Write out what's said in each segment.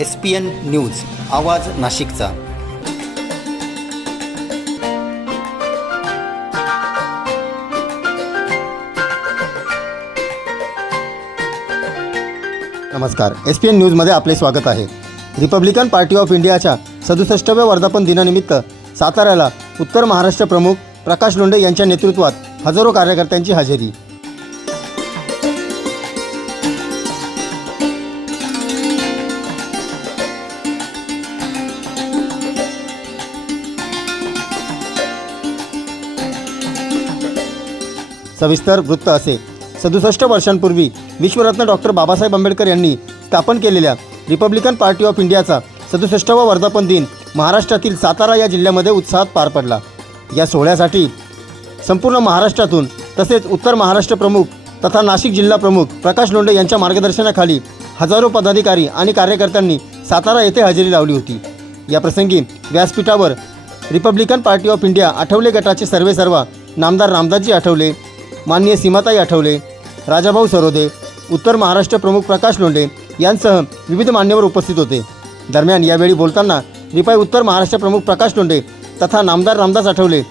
S P N news आवाज नाशिकचा. नमस्कार. एस पी एन न्यूजमध्ये आपले स्वागत आहे. रिपब्लिकन पार्टी ऑफ इंडियाच्या सदुसष्टव्या वर्धापन दिनानिमित्त साताऱ्याला उत्तर महाराष्ट्र प्रमुख प्रकाश लोंढे यांच्या नेतृत्वात हजारो कार्यकर्त्यांची हजेरी. सविस्तर वृत्त असे. सदुसष्ट वर्षांपूर्वी विश्वरत्न डॉक्टर बाबासाहेब आंबेडकर यांनी स्थापन केलेल्या रिपब्लिकन पार्टी ऑफ इंडियाचा सदुसष्टवा वर्धापन दिन महाराष्ट्रातील सातारा या जिल्ह्यामध्ये उत्साहात पार पडला. या सोहळ्यासाठी संपूर्ण महाराष्ट्रातून तसेच उत्तर महाराष्ट्र प्रमुख तथा नाशिक जिल्हा प्रमुख प्रकाश लोंढे यांच्या मार्गदर्शनाखाली हजारो पदाधिकारी आणि कार्यकर्त्यांनी सातारा येथे हजेरी लावली होती. या प्रसंगी व्यासपीठावर Republican Party of India Athawale गटाचे सर्वेसर्वा नामदार रामदासजी आठवले माननीय सीमाताई आठवले राजाभाऊ सरोदे उत्तर महाराष्ट्र प्रमुख प्रकाश लोंढे यांसह विविध मान्यवर उपस्थित होते. दरम्यान यावेळी बोलताना रिपाई उत्तर महाराष्ट्र प्रमुख प्रकाश लोंढे तथा नामदार रामदास आठवले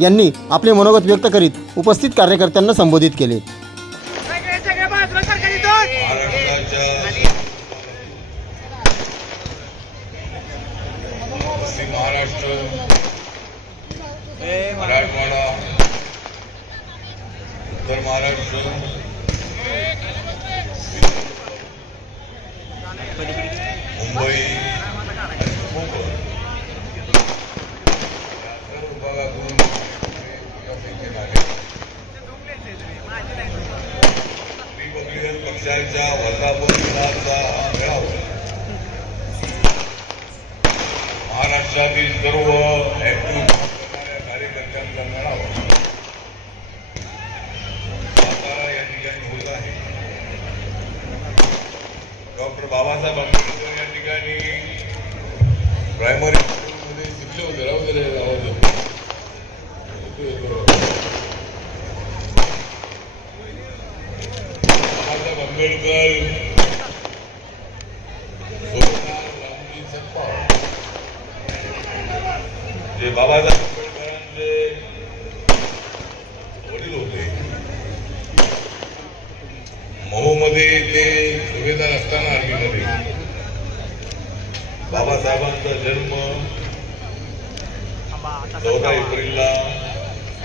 यांनी आपले मनोगत व्यक्त करीत उपस्थित कार्यकर्त्यांना संबोधित केले सगळे सगळे बाजूला सरकारी दोन महाराष्ट्राच्या पश्चिम महाराष्ट्र मराठवाडा उत्तर महाराष्ट्र. मुंबई. आणि कोकण या रिपब्लिकन पक्षाच्या वर्धापन दिनाचा हा मेळावा. महाराष्ट्रातील सर्व ऍक्टिव्ह करणाऱ्या कार्यकर्त्यांचा मेळावा सातारा या ठिकाणी होत आहे डॉक्टर बाबासाहेब आंबेडकर या ठिकाणी प्रायमरी स्कूलमध्ये शिकले होते राहू दिले राहू दे. बाबासाहेब आंबेडकर सोमनाथ रामजी सपकाळ जे बाबासाहेब आंबेडकरांचे वडील होते महोमध्ये ते सुभेदार असताना आर्मीमध्ये बाबासाहेबांचा जन्म चौदा एप्रिलला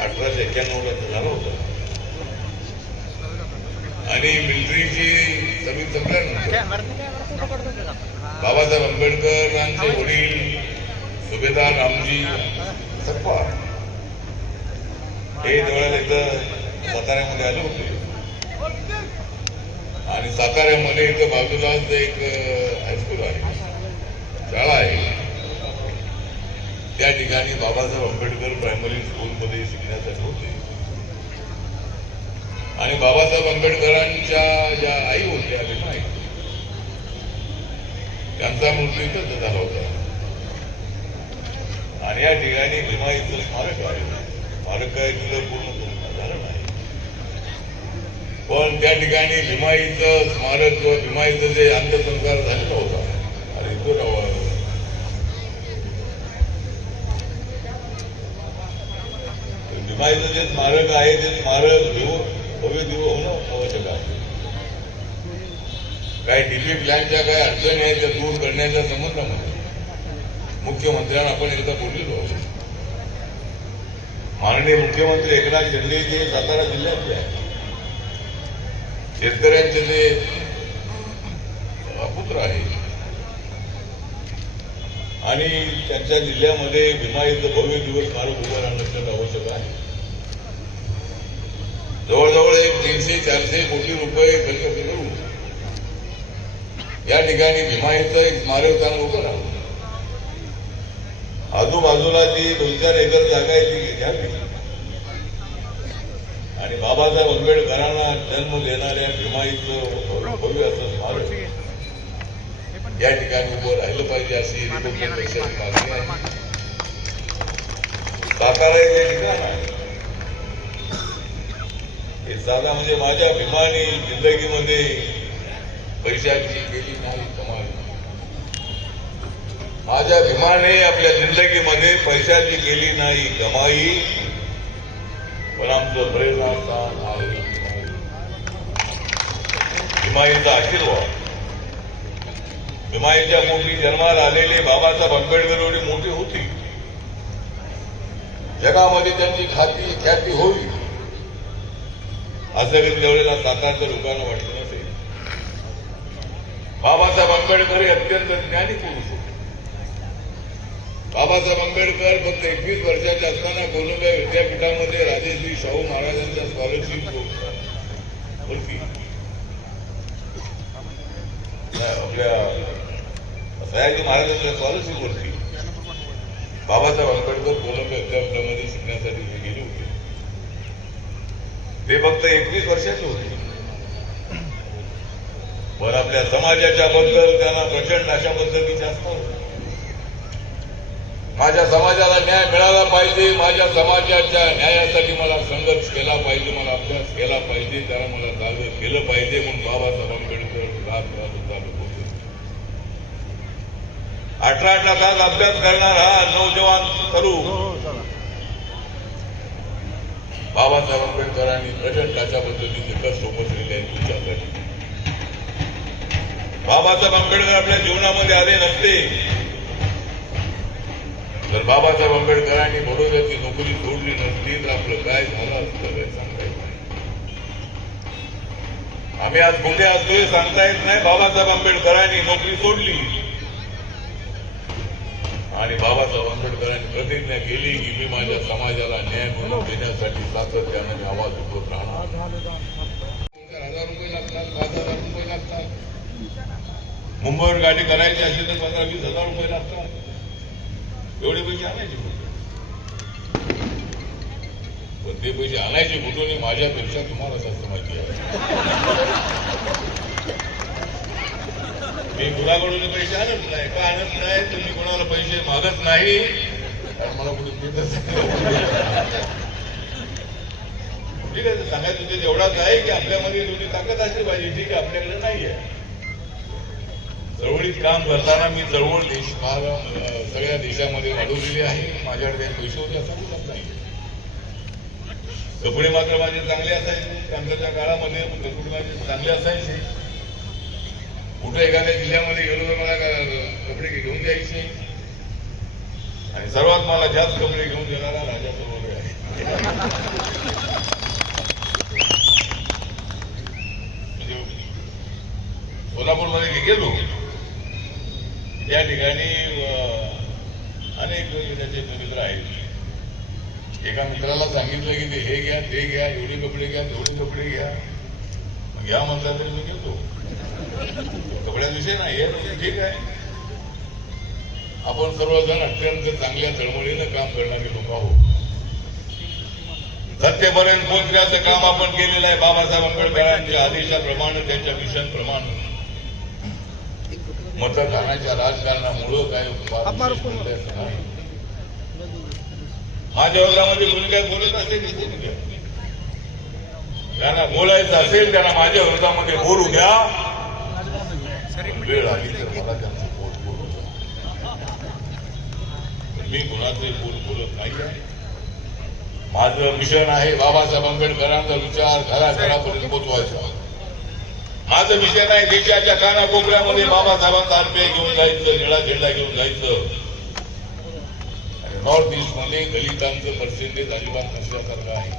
अठराशे एक्क्याण्णवला झाला होता. आणि मिलिटरीची जमीन संपल्यानंतर बाबासाहेब आंबेडकरांचे वडील सुभेदार रामजी सप्पा हे जवळ एकदा साताऱ्यामध्ये आले होते. आणि साताऱ्यामध्ये इथं बाजूलाच एक हायस्कूल आहे. शाळा आहे. त्या ठिकाणी बाबासाहेब आंबेडकर प्रायमरी स्कूलमध्ये शिकण्यासाठी होते. आणि बाबासाहेब आंबेडकरांच्या ज्या आई होत्या भीमाई त्यांचा मृत्यू इथंच झाला होता. आणि या ठिकाणी भीमाईचं स्मारक आहे. स्मारक काय तिथं पूर्ण पूर्ण झालं नाही पण त्या ठिकाणी भीमाईचं स्मारक किंवा भीमाईचं जे अंत्यसंस्कार झालेला होता अरे तो राव- भीमाईचं जे स्मारक आहे ते स्मारक देऊ भव्य दिव होणं आवश्यक आहे. काही डीपी प्लॅनच्या काही अडचणी आहेत त्या दूर करण्याच्या संबंधामध्ये. मुख्यमंत्र्यांना आपण एकदा बोललेलो आहोत. माननीय मुख्यमंत्री एकनाथ शिंदे सातारा जिल्ह्यातले आहेत शेतकऱ्यांचे जे पुत्र आहे आणि त्यांच्या जिल्ह्यामध्ये भीमाईचं भव्य दिवस स्मारक उभं राहणं अत्यंत आवश्यक आहे. जवळजवळ एक तीनशे चारशे कोटी रुपये खर्च करून या ठिकाणी भीमाईचं एक स्मारक चांगलं उभं राहू आजूबाजूला जी दोन चार एकर जागा आहे ती घ्यावी आणि बाबासाहेब आंबेडकरांना जन्म देणाऱ्या भीमाईचं भव्य असं स्मारक. या ठिकाणी उभं राहिलं पाहिजे अशी रिपब्लिकन पक्षाची मागणी आहे. सातारा हे ठिकाण आहे, हे साधा म्हणजे माझ्या अभिमानी जिंदगीमध्ये पैशाची केली नाही कमाल. माझ्या भीमाने आपल्या जिंदगीमध्ये पैशाची केली नाही कमाई. पण आमचं प्रेरणास्थान आहे भीमाईचा आशीर्वाद भीमाईच्या पोटी जन्माला आलेले बाबासाहेब आंबेडकर एवढी मोठी होती जगामध्ये त्यांची खाती ख्याती होईल असं कधी त्यावेळेला सातारच्या लोकांना वाटलं नसेल बाबासाहेब आंबेडकर हे अत्यंत ज्ञानी पुरुष होते. बाबासाहेब आंबेडकर फक्त एकवीस वर्षाचे असताना कोलंबिया विद्यापीठामध्ये राजेश्री शाहू महाराजांच्या स्कॉलरशिप आपल्या सयाजी महाराजांच्या स्कॉलरशिप वरती बाबासाहेब आंबेडकर कोलंबिया विद्यापीठामध्ये शिकण्यासाठी ते गेले होते. ते फक्त एकवीस वर्षाचे होते. पण आपल्या समाजाच्या बद्दल त्यांना प्रचंड अशा पद्धतीच्या असतात. माझ्या समाजाला न्याय मिळाला पाहिजे माझ्या समाजाच्या न्यायासाठी मला संघर्ष केला पाहिजे मला अभ्यास केला पाहिजे त्याला मला चालू केलं पाहिजे म्हणून बाबासाहेब आंबेडकर अठरा अठरा तास अभ्यास करणारा नौजवान तरू बाबासाहेब आंबेडकरांनी प्रचंड अशा पद्धतीचे कष्ट उपसलेले आहेत तुमच्यासाठी. बाबासाहेब आंबेडकर आपल्या जीवनामध्ये आले नसते. तर बाबासाहेब आंबेडकरांनी बडोद्याची नोकरी सोडली नसती तर आपलं काय झालं असतं काय सांगता येत नाही. आम्ही आज कुठे असतो हे सांगता येत नाही. बाबासाहेब आंबेडकरांनी नोकरी सोडली. आणि बाबासाहेब आंबेडकरांनी प्रतिज्ञा केली की मी माझ्या समाजाला न्याय मिळवून देण्यासाठी सातत्यानं मी आवाज उठवत राहणार. हजार रुपये लागतात पाच हजार रुपये लागतात. मुंबईवर गाडी करायची असेल तर पंधरा वीस हजार रुपये लागतात. एवढे पैसे आणायचे पण ते पैसे आणायचे कुठून माझ्यापेक्षा तुम्हाला जास्त माहिती आहे. मी कुणाकडून पैसे आणत नाही. का आणत नाही? तुम्ही कोणाला पैसे मागत नाही? मला कुठून देतच ठीक आहे सांगायचं उद्देश एवढाच आहे की आपल्यामध्ये दोन्ही ताकद असली पाहिजे ठीक आहे आपल्याकडे नाही आहे चळवळीत काम करताना मी चळवळ देश मला सगळ्या देशामध्ये वाढवलेली आहे. माझ्याकडे पैसे होते असं बोलत नाही. कपडे मात्र माझे चांगले असायचे. कांद्याच्या काळामध्ये कपडे माझे चांगले असायचे. कुठे एखाद्या जिल्ह्यामध्ये गेलो तर मला का- कपडे घेऊन द्यायचे. आणि सर्वात मला जास्त कपडे घेऊन देणारा राजा बरोबर आहे. म्हणजे गेलो. त्या ठिकाणी अनेक त्याचे मित्र आहेत. एका मित्राला सांगितलं की ते हे घ्या ते घ्या एवढे कपडे घ्या तेवढे कपडे घ्या. मग घ्या म्हणता तरी मी घेतो. कपड्याविषयी नाही हे म्हणजे ठीक आहे. आपण सर्वजण अत्यंत चांगल्या चळवळीनं काम करणारे लोक आहोत. सत्तेपर्यंत पोहोचण्याचं काम आपण केलेलं आहे. बाबासाहेब आंबेडकरांच्या आदेशाप्रमाणे त्यांच्या मिशन प्रमाण मतदानाच्या राजकारणामुळं काय. माझ्या वर्गामध्ये कोणी काय बोलत असेल की बोलू द्या. त्यांना बोलायचं असेल त्यांना माझ्या विरोधामध्ये बोलू द्या. पण वेळ आली तर मला त्यांचं बोल बोलू मी कुणाचे बोल बोलत नाही आहे. माझं मिशन आहे बाबासाहेब आंबेडकरांचा विचार घराघरापर्यंत पोचवायचा. आज विषय नाही देशाच्या कानाकोपऱ्यामध्ये बाबासाहेबांचा अर्पे घेऊन जायचं निळा झेंडा घेऊन जायचं. नॉर्थ ईस्टमध्ये दलितांचं पर्सेंटेज अजिबात नसल्यासारखं आहे.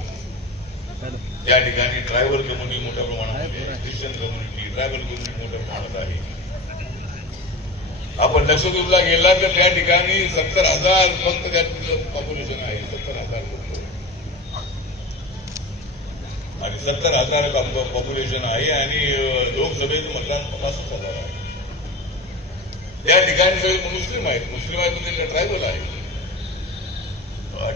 त्या ठिकाणी ट्रायबल कम्युनिटी मोठ्या प्रमाणात आहे. ख्रिश्चन कम्युनिटी ट्रायबल कम्युनिटी मोठ्या प्रमाणात आहे. आपण लक्षद्वीपला गेला तर त्या ठिकाणी सत्तर हजार फक्त त्यात पॉप्युलेशन आहे. सत्तर हजार लोक आणि सत्तर हजार पॉप्युलेशन आहे आणि अं, लोकसभेचं मतदान पन्नासच हजार आहे. त्या ठिकाणी सगळे मुस्लिम आहेत. मुस्लिम आहेत म्हणजे ट्रायबल आहे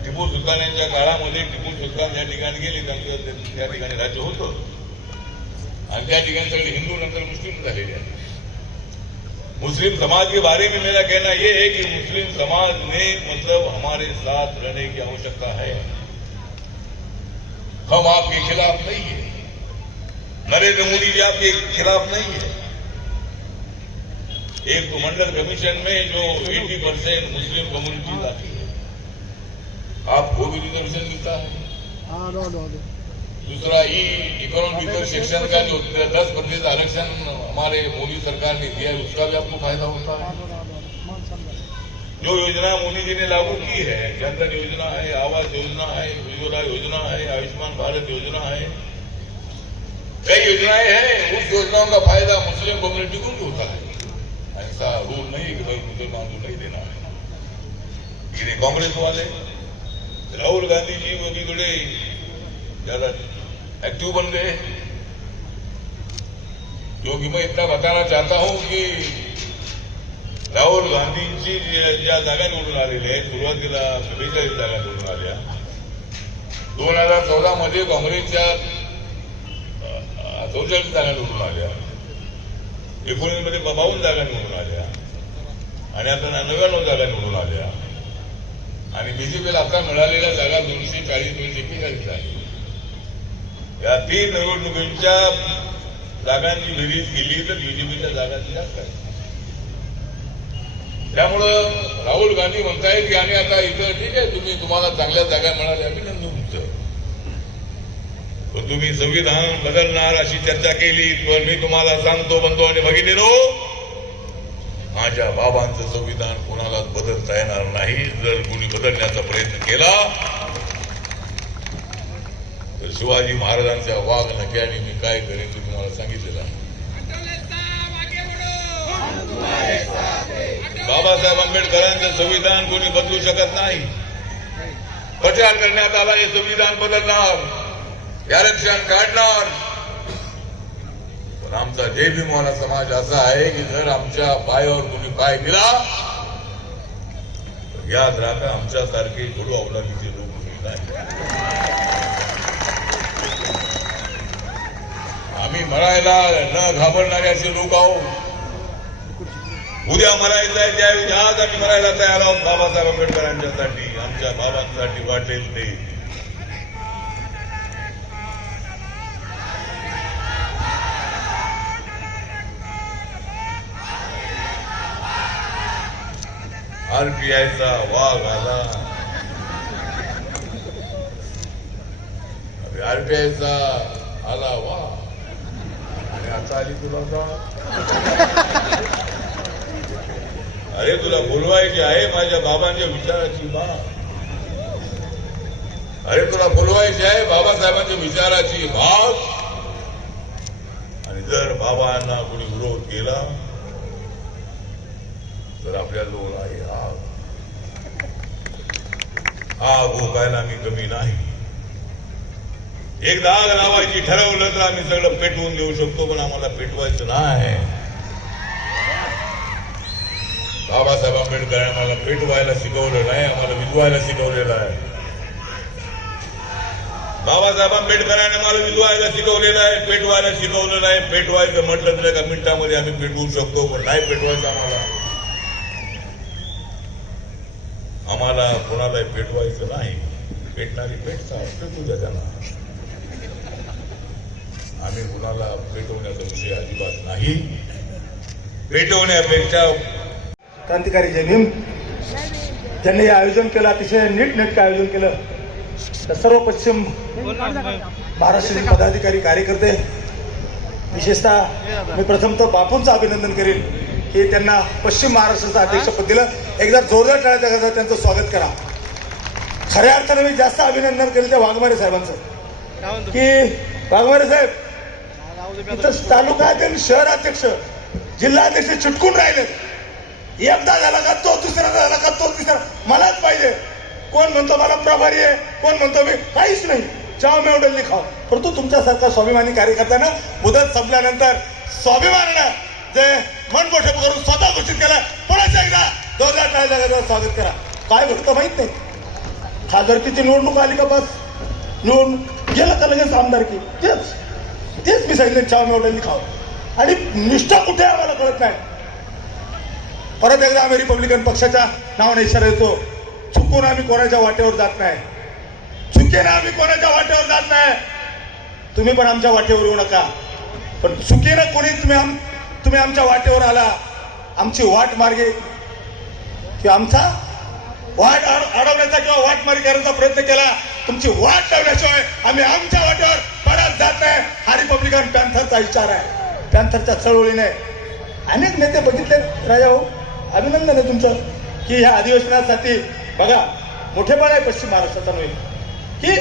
टिपू सुलतान यांच्या काळामध्ये टिपू सुलतान ज्या ठिकाणी गेले त्यांचं त्या ठिकाणी राज्य होतं. आणि त्या ठिकाणी सगळे हिंदू नंतर मुस्लिम झालेले आहेत. मुस्लिम समाज के बारे में मेरा कहना यह है कि मुस्लिम समाज ने मतलब हमारे साथ रहने की आवश्यकता है। हम आपके खिलाफ नहीं है। नरेंद्र मोदी जी आपके खिलाफ नहीं है। एक तो मंडल कमीशन में जो 80 परसेंट मुस्लिम कम्युनिटी आती है। आपको भी रिजर्वेशन मिलता है। दूसरा ई इकोनॉमिकल सेक्शन का जो दस प्रतिशत आरक्षण हमारे मोदी सरकार ने दिया है उसका भी आपको फायदा होता है। जो योजना मोदी जी ने लागू की है, जनधन योजना है, आवास योजना है उज्ज्वला योजना है, आयुष्मान भारत योजना है, कई योजनाएँ हैं उस योजनाओं का फ़ायदा मुस्लिम कम्युनिटी को भी होता है। ऐसा रूल नहीं कि भाई मुसलमान को नहीं देना है। लेकिन कांग्रेस वाले, राहुल गांधी जी वो भी बड़े ज़्यादा एक्टिव बन गए। जो कि मैं इतना बताना चाहता हूँ कि राहुल गांधींची ज्या ज्या जागा निवडून आलेल्या आहेत सुरुवातीला बेचाळीस जागा निवडून आल्या दोन हजार चौदा मध्ये काँग्रेसच्या चौचाळीस जागा निवडून आल्या एकोणीसमध्ये बावन्न जागा निवडून आल्या आणि आता नव्याण्णव जागा निवडून आल्या. आणि बीजेपीला आता मिळालेल्या जागा दोनशे चाळीस म्हणजे दोनशे एकेचाळीस आहे. या तीन निवडणुकींच्या जागांची बेरीज केली तर बीजेपीच्या जागा जास्त आहे त्यामुळं राहुल गांधी म्हणतायत की आम्ही आता इथं ठीक आहे तुम्ही तुम्हाला चांगल्या जागा मिळाल्या अभिनंदन तुमचं पण तुम्ही संविधान बदलणार अशी चर्चा केली पण मी तुम्हाला सांगतो बंधू आणि भगिनीनो माझ्या बाबांचं संविधान कोणाला बदलता येणार नाही जर कोणी बदलण्याचा प्रयत्न केला तर शिवाजी महाराजांच्या वाघ नक्याने मी काय करेन तुम्ही तुम्हाला सांगितलेलं आहे. बाबासाहेब आंबेडकरांचं संविधान कोणी बदलू शकत नाही. प्रचार करण्यात आला हे संविधान बदलणार. आरक्षण काढणार. पण आमचा जय भीमवाला समाज असा आहे की जर आमच्या पायावर कोणी पाय गेला याद राखा आमच्यासारखे गुरु अवलादीचे लोक नाही. आम्ही मरायला न घाबरणारे असे लोक आहोत. उद्या मरायचं आहे त्यावेळी आज आम्ही मरायला तयार आहोत. बाबासाहेब आंबेडकरांच्यासाठी आमच्या बाबांसाठी वाटेल ते. आरपीआयचा वाघ आला. आरपीआयचा आला वा आणि आता आली तुला अरे तुला बोलवायची आहे माझ्या बाबांच्या विचाराची बा अरे तुला बोलवायची आहे बाबासाहेबांच्या विचाराची भाग आणि जर बाबांना कोणी विरोध केला तर आपल्या जवळ आहे आग. आग ओकायला मी कमी नाही. एकदा आग लावायची ठरवलं तर आम्ही सगळं पेटवून देऊ शकतो पण आम्हाला पेटवायचं नाही. बाबासाहेब आंबेडकरांनी आम्हाला पेटवायला शिकवलं नाही आम्हाला विजवायला शिकवलेलं आहे. बाबासाहेब आंबेडकरांनी आम्हाला विजवायला शिकवलेलं आहे पेटवायला शिकवलं नाही. पेटवायचं म्हटलं तर एका मिनिटामध्ये आम्ही पेटवू शकतो पण नाही पेटवायचं आम्हाला. आम्हाला कोणालाही पेटवायचं नाही. पेटणारी पेटतात पेटू द्या त्यांना आम्ही कुणाला पेटवण्याचा विषय अजिबात नाही. पेटवण्यापेक्षा क्रांतिकारी जय भीम. ज्यांनी हे आयोजन केलं अतिशय नीटनेटकं आयोजन केलं तर सर्व पश्चिम महाराष्ट्र पदाधिकारी कार्यकर्ते विशेषतः मी प्रथमतः बापूंचं अभिनंदन करेन की त्यांना पश्चिम महाराष्ट्राचं अध्यक्षपद दिलं. एकदा जोरदार टाळ्याच्या करता त्यांचं स्वागत करा. खऱ्या अर्थाने मी जास्त अभिनंदन केलं त्या वाघमारे साहेबांचं. की वाघमारे साहेब इथं तालुका अध्यक्ष शहर अध्यक्ष जिल्हा अध्यक्ष चिटकून राहिलेत. एकदा झाला का तो दुसरा झाला का तो तिसरा मलाच पाहिजे. कोण म्हणतो मला प्रभारी आहे कोण म्हणतो मी काहीच नाही. चाव मेवडल लिखाव. परंतु तुमच्यासारखा स्वाभिमानी कार्यकर्त्यानं मुदत संपल्यानंतर स्वाभिमानानं जे मन मोठे करून स्वतः घोषित केलं पुन्हा एकदा जोरदार टाळ्या जागा स्वागत करा. काय घडतं माहीत नाही. खासदारकीची निवडणूक आली का बस? निवडून गेलं का लगेच आमदारकी? तेच. तेच मी सांगितलं चाव मेवडल लिखाव. आणि निष्ठा कुठे आहे आम्हाला कळत नाही. परत एकदा आम्ही रिपब्लिकन पक्षाच्या नावाने इशारा देतो. चुकून आम्ही कोणाच्या वाटेवर जात नाही. चुकीनं आम्ही कोणाच्या वाटेवर जात नाही. तुम्ही पण आमच्या वाटेवर येऊ नका. पण चुकीनं कोणी तुम्ही आम तुम्ही आमच्या वाटेवर आला. आमची वाट मार्गे किंवा आमचा वाट अड- अडवण्याचा किंवा वाट मार्ग करण्याचा प्रयत्न केला तुमची वाट लावल्याशिवाय आम्ही आमच्या वाटेवर परत जात नाही. हा रिपब्लिकन पॅन्थरचा विचार आहे. पॅन्थरच्या चळवळीने अनेक नेते बघितले राजा भाऊ अभिनंदन आहे तुमचं. की ह्या अधिवेशनासाठी बघा मोठेपण आहे पश्चिम महाराष्ट्राचा नव्हे. की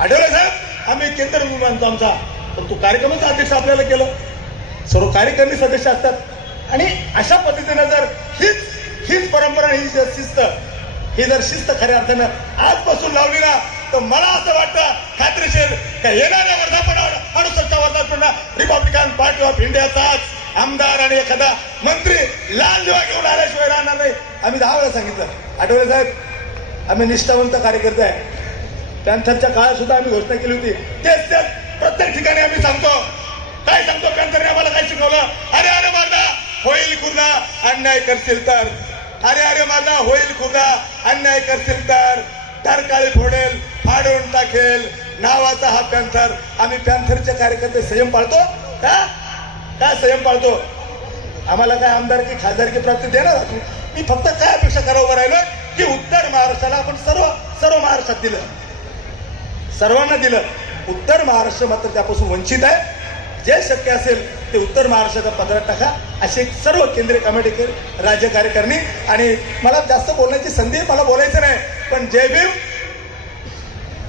आढळले साहेब आम्ही केंद्र मानतो आमचा. पण तो कार्यक्रमाचा अध्यक्ष आपल्याला केलं. सर्व कार्यकारिणी सदस्य असतात. आणि अशा पद्धतीनं जर हीच हीच परंपरा ही जर शिस्त ही जर शिस्त खऱ्या अर्थानं आजपासून लावली ना तर मला असं वाटतं खात्रीशीर का येणाऱ्या वर्धापन अडुसष्ट वर्धापना रिपब्लिकन पार्टी ऑफ इंडियाचा आमदार आणि एखादा मंत्री लाल जेव्हा घेऊन आल्याशिवाय राहणार नाही. आम्ही दहा वेळा सांगितलं. आठवले साहेब आम्ही निष्ठावंत कार्यकर्ते आहे. पॅन्थरच्या काळात सुद्धा आम्ही घोषणा केली होती. तेच तेच प्रत्येक ठिकाणी आम्ही सांगतो. काय सांगतो? पॅन्थरने आम्हाला काय शिकवलं? अरे अरे माझा होईल खुर्दा अन्याय करशील तर. अरे अरे माझा होईल खुर्दा अन्याय करशील तर. टारकाळी फोडेल फाडून टाकेल. नावाचा हा पॅन्थर. आम्ही पॅन्थरचे कार्यकर्ते संयम पाळतो का काय संयम पाळतो? आम्हाला काय आमदार की खासदार की प्राप्ती देणार आहात? मी फक्त काय अपेक्षा करावं उभं राहिलो की उत्तर महाराष्ट्राला आपण सर्व सर्व महाराष्ट्रात दिलं. सर्वांना दिलं. उत्तर महाराष्ट्र मात्र त्यापासून वंचित आहे. जे शक्य असेल ते उत्तर महाराष्ट्राच्या पदरात टाका. असे सर्व केंद्रीय कमिटी राज्य कार्यकारिणी आणि मला जास्त बोलण्याची संधी मला बोलायचं नाही पण जय भीम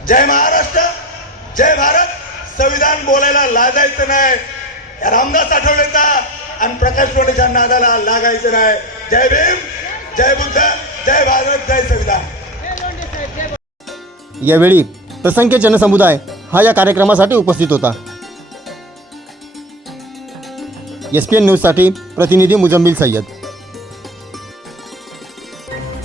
जय महाराष्ट्र जय भारत संविधान बोलायला लाजायचं नाही. या रामदास आठवलेचा आणि प्रकाश कोणेच्या नादाला लागायचं नाही. जय भीम जय बुद्ध जय भारत जय संविधान. यावेळी असंख्य जनसमुदाय हा या कार्यक्रमासाठी उपस्थित होता. एस पी एन न्यूजसाठी प्रतिनिधी मुजम्मिल सय्यद.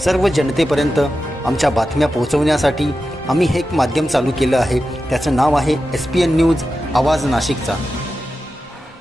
सर्व जनतेपर्यंत आमच्या बातम्या पोहोचवण्यासाठी आम्ही हे एक माध्यम चालू केलं आहे. त्याचं नाव आहे एस पी एन न्यूज आवाज नाशिकचा.